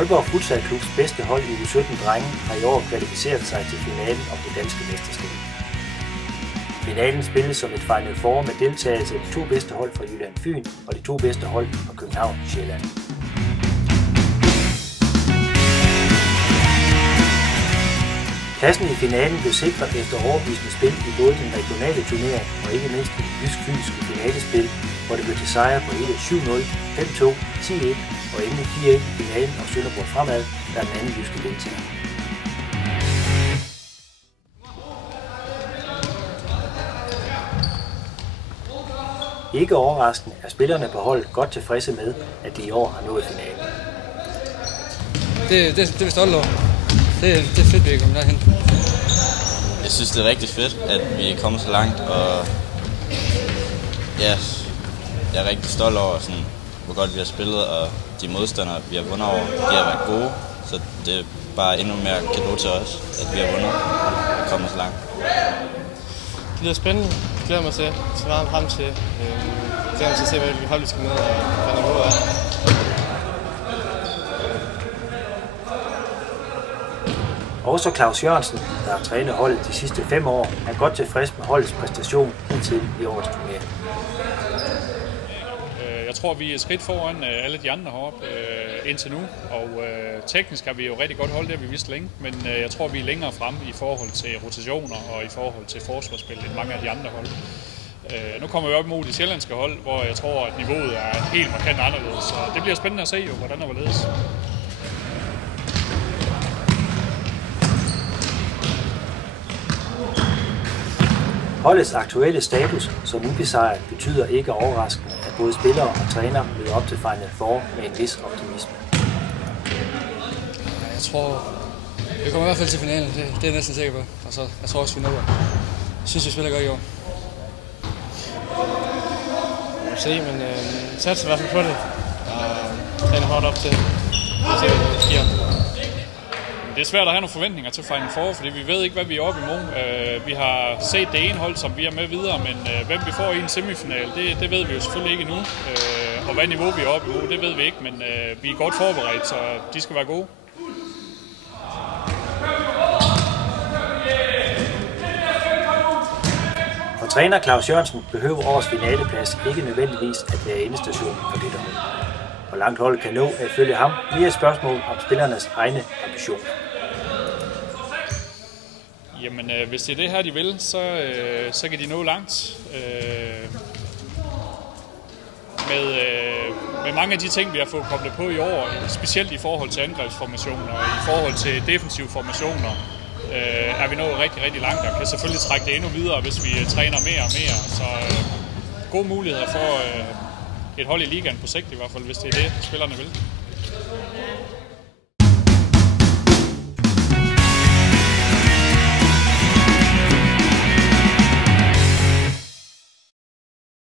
Aalborg Futsal Klubs bedste hold i U17 drenge har i år kvalificeret sig til finalen om det danske mesterskab. Finalen spilles som et Final Four med deltagelse af de to bedste hold fra Jylland Fyn og de to bedste hold fra København Sjælland. Pladsen i finalen blev sikret efter overbevisende spil i både den regionale turnering og ikke mindst i det jysk-fynske finalespil, hvor det blev til sejr på hele 7-0, 5-2, 10-1 og endelig 4-1 i finalen og Sønderborg Fremad, der er den anden jyske deltager. Ikke overraskende er spillerne på holdet godt tilfredse med, at de i år har nået finalen. Det er vi stolte over. Det er fedt, vi er kommet derhen. Jeg synes, det er rigtig fedt, at vi er kommet så langt, og ja, jeg er rigtig stolt over, sådan, hvor godt vi har spillet, og de modstandere, vi har vundet over, de har været gode, så det er bare endnu mere cadeau til os, at vi har vundet og kommet så langt. Det bliver spændende. Jeg glæder mig til. Jeg ser meget frem til. Jeg glæder mig til at se, hvad hold vi skal med, og hvad niveauet er. Også Claus Jørgensen, der har trænet holdet de sidste 5 år, er godt tilfreds med holdets præstation hidtil i årets turnering. Jeg tror, vi er et skridt foran alle de andre heroppe indtil nu, og teknisk har vi jo rigtig godt hold, det har vi vist længe, men jeg tror, vi er længere fremme i forhold til rotationer og i forhold til forsvarsspil end mange af de andre hold. Nu kommer vi op mod de sjællandske hold, hvor jeg tror, at niveauet er helt markant anderledes, så det bliver spændende at se, hvordan og hvorledes. Holdets aktuelle status som ubesejret betyder ikke overraskende, at både spillere og træner møder op til Final Four med en vis optimisme. Jeg tror, vi kommer i hvert fald til finalen, det er jeg næsten sikker på. Og så, jeg tror også, vi når. Jeg synes, vi spiller godt i år. Vi må se, men satser i hvert fald på det. Og træner hårdt op til. Vi ser, hvad der sker. Det er svært at have nogle forventninger til Final Four, fordi vi ved ikke, hvad vi er oppe imod. Vi har set det ene hold, som vi er med videre, men hvem vi får i en semifinal, det ved vi jo selvfølgelig ikke endnu. Og hvad niveau vi er oppe imod, det ved vi ikke, men vi er godt forberedt, så de skal være gode. For træner Claus Jørgensen behøver årets finaleplads ikke nødvendigvis at være endestationen for dette hold. Hvor langt holdet kan nå er ifølge ham mere et spørgsmål om spillernes egne ambitioner. Jamen, hvis det er det her, de vil, så kan de nå langt. Med mange af de ting, vi har fået koblet på i år, specielt i forhold til angrebsformationer og i forhold til defensive formationer, er vi nået rigtig, rigtig langt og kan selvfølgelig trække det endnu videre, hvis vi træner mere og mere. Så gode muligheder for et hold i ligaen på sigt i hvert fald, hvis det er det, spillerne vil.